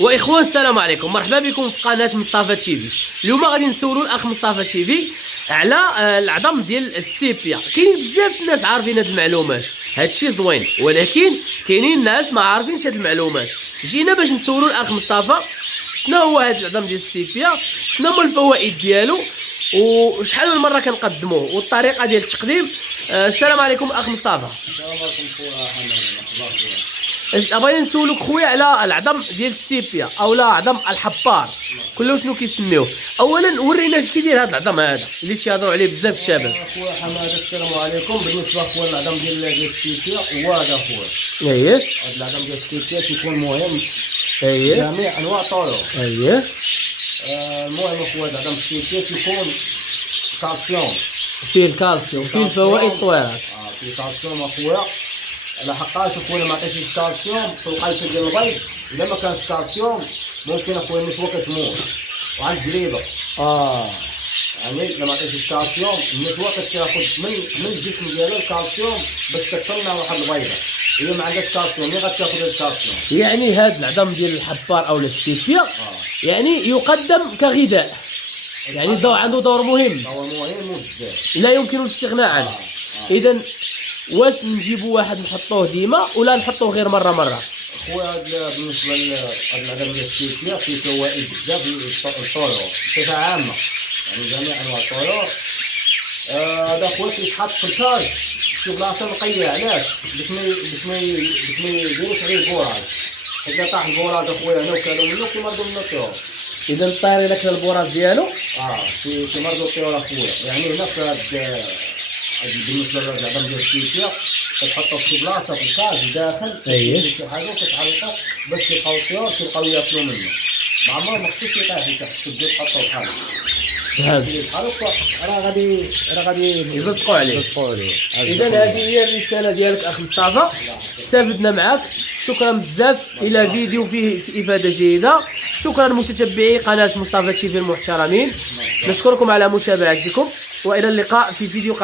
واخوان السلام عليكم، مرحبا بكم في قناه مصطفى تيفي. اليوم غادي نسولوا الاخ مصطفى تيفي على العظم ديال السيبيا. كاين بزاف الناس عارفين هاد المعلومات، هادشي زوين، ولكن كاينين الناس ما عارفينش هاد المعلومات. جينا باش نسولوا الاخ مصطفى شنو هو هاد العظم ديال السيبيا، شنو هما الفوائد ديالو، وشحال من مره كنقدموه، والطريقه ديال التقديم. السلام عليكم اخ مصطفى. السلام عليكم خويا حمد، مرحبا خويا. بغينا نسولك خويا على العظم ديال السيبيا اولا عظم الحبار، كله شنو كيسميوه. اولا ورينا اش كيدير هذا العظم هذا اللي تيهضروا عليه بزاف الشباب. خويا حماد السلام عليكم. بالنسبه خويا العظم ديال السيبيا هو هذا خويا. اييه، هذا العظم ديال السيبيا تيكون مهم اييه، جميع انواع الطيور. اييه. المهم خويا العظم السيبيا تيكون كالسيوم، فيه الكالسيوم، فيه الفوائد طويله. فيه كالسيوم اخويا. على حقاش اخويا ما عطيتيش الكالسيوم في القيصه ديال البيض، الا ما كانش كالسيوم ممكن اخويا النسوه كتموت وعند جليبه. يعني الا ما عطيتيش الكالسيوم النسوه كتاخذ من الجسم ديالها الكالسيوم باش كتصنع واحد البيضه. هي ما عندهاش كالسيوم، هي غتاخذ الكالسيوم. يعني هذا العظم ديال الحبار او السيبيا يعني يقدم كغذاء، يعني عنده دور مهم، هو مهم بزاف، لا يمكن الاستغناء عنه. اذا واش نجيبوا واحد نحطوه ديما ولا نحطوه غير مره مره؟ خويا بالنسبه لهاد العظم ديال السيبيا فيه فوائد بزاف للطيور بصفه عامه، يعني جميع انواع الطيور. هذا خويا كيتحط في الكاج شي بلاصه نقيه. علاش؟ باش ما يديروش عليه البوراج. اذا طاح البوراج اخويا هنا وكانوا منه كيمرضوا منه الطيور. اذا الطير الا كلا البوراج ديالو كيمرضوا الطيور اخويا. يعني هنا في بالنسبه للعظم ديال السيبيا كتحطو في شي بلاصه في الكاج داخل، شي حاجه كتعلقها باش كيبقاو الطيور كيبقاو ياكلوا منه. ما عمره ما خصوش يطيح لتحت، تبدا تحطو بحال راه غادي يلصقوا عليه. اذا هذه هي الرساله ديالك اخ مصطفى، استفدنا معك. شكرا بزاف، الى فيديو فيه افاده جيده. شكرا متتبعي قناه مصطفى تيفي المحترمين، نشكركم على متابعتكم، والى اللقاء في فيديو